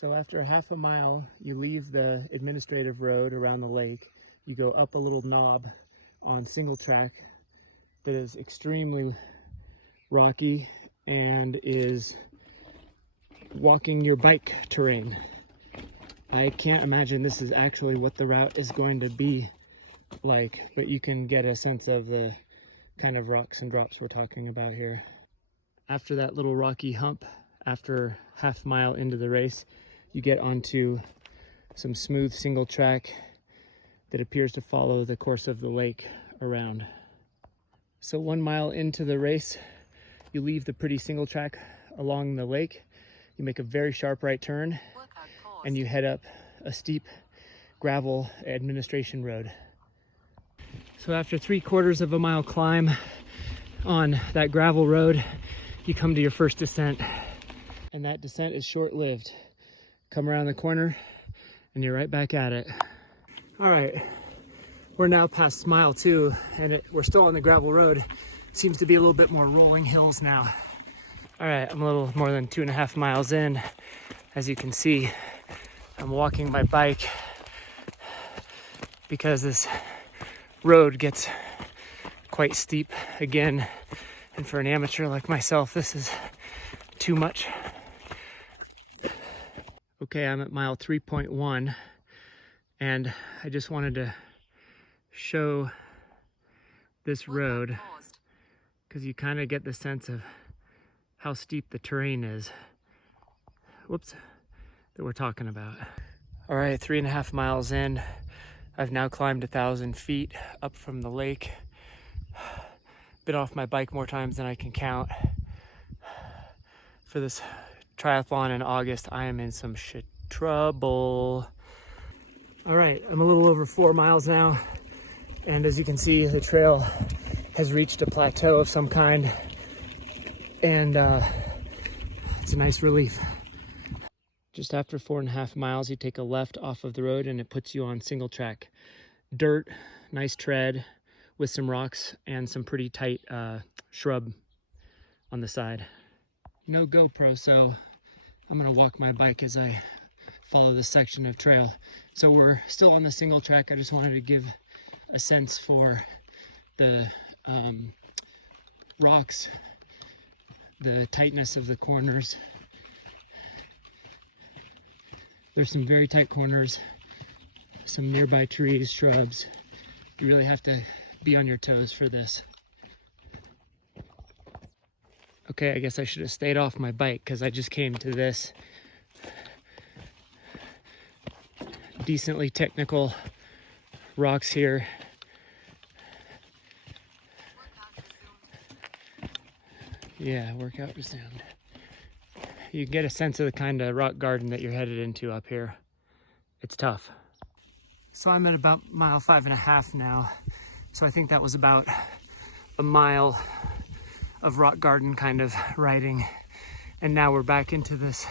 So after half a mile, you leave the administrative road around the lake. You go up a little knob on single track that is extremely rocky and is walking your bike terrain. I can't imagine this is actually what the route is going to be like, but you can get a sense of the kind of rocks and drops we're talking about here. After that little rocky hump, after half mile into the race, you get onto some smooth single track that appears to follow the course of the lake around. So 1 mile into the race, you leave the pretty single track along the lake. You make a very sharp right turn and you head up a steep gravel administration road. So after 3/4 of a mile climb on that gravel road, you come to your first descent. And that descent is short-lived. Come around the corner and you're right back at it. All right, we're now past mile 2 and we're still on the gravel road. Seems to be a little bit more rolling hills now. All right, I'm a little more than 2.5 miles in. As you can see, I'm walking my bike because this road gets quite steep again. And for an amateur like myself, this is too much. Okay, I'm at mile 3.1 and I just wanted to show this road because you kind of get the sense of how steep the terrain is. Whoops, that we're talking about. All right, 3.5 miles in. I've now climbed 1,000 feet up from the lake. Been off my bike more times than I can count. For this triathlon in August, I am in some shit trouble. All right, I'm a little over 4 miles now. And as you can see, the trail has reached a plateau of some kind. And it's a nice relief. Just after 4.5 miles, you take a left off of the road and it puts you on single track. Dirt, nice tread with some rocks and some pretty tight shrub on the side. No GoPro, so I'm gonna walk my bike as I follow this section of trail. So we're still on the single track. I just wanted to give a sense for the rocks, the tightness of the corners. There's some very tight corners, some nearby trees, shrubs. You really have to be on your toes for this. Okay, I guess I should have stayed off my bike because I just came to this decently technical rocks here. Yeah, workout resumed. You get a sense of the kind of rock garden that you're headed into up here. It's tough. So I'm at about mile 5.5 now. So I think that was about a mile of rock garden kind of riding. And now we're back into this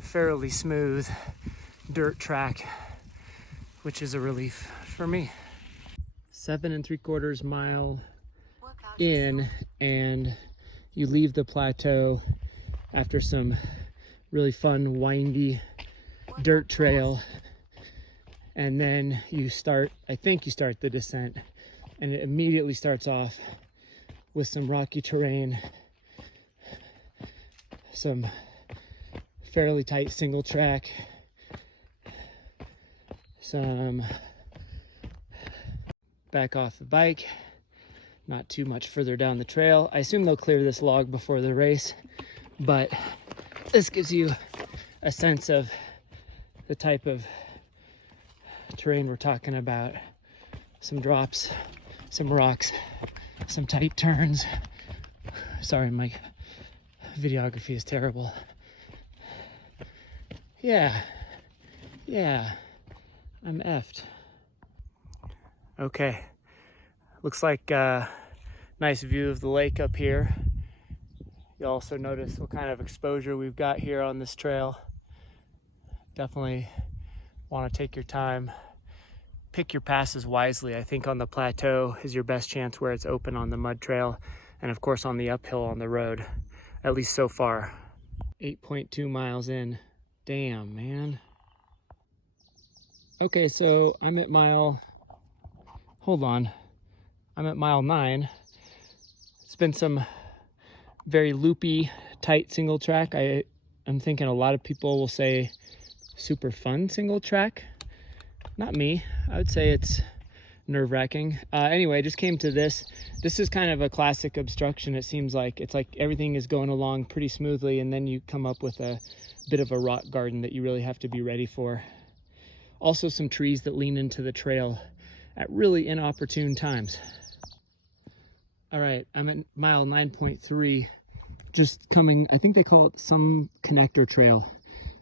fairly smooth dirt track, which is a relief for me. 7 3/4 mile in, and you leave the plateau after some really fun, windy dirt trail. And then you start, I think you start the descent, and it immediately starts off with some rocky terrain, some fairly tight single track, some back off the bike, not too much further down the trail. I assume they'll clear this log before the race, but this gives you a sense of the type of terrain we're talking about. Some drops, some rocks, some tight turns. Sorry, my videography is terrible. Yeah, I'm effed. Okay, looks like a nice view of the lake up here. You'll also notice what kind of exposure we've got here on this trail. Definitely want to take your time. Pick your passes wisely. I think on the plateau is your best chance where it's open on the mud trail, and of course on the uphill on the road, at least so far. 8.2 miles in. Damn, man. Okay, so I'm at hold on. I'm at mile 9. It's been some very loopy, tight single track. I'm thinking a lot of people will say super fun single track. Not me. I would say it's nerve-wracking. Anyway, I just came to this. This is kind of a classic obstruction. It seems like it's like everything is going along pretty smoothly, and then you come up with a bit of a rock garden that you really have to be ready for. Also some trees that lean into the trail at really inopportune times. All right, I'm at mile 9.3, just coming, I think they call it some connector trail.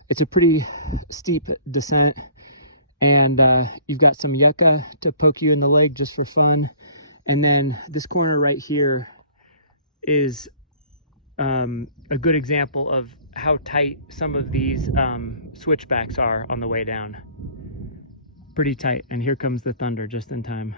It's a pretty steep descent, and you've got some yucca to poke you in the leg just for fun. And then this corner right here is a good example of how tight some of these switchbacks are on the way down. Pretty tight, and here comes the thunder just in time.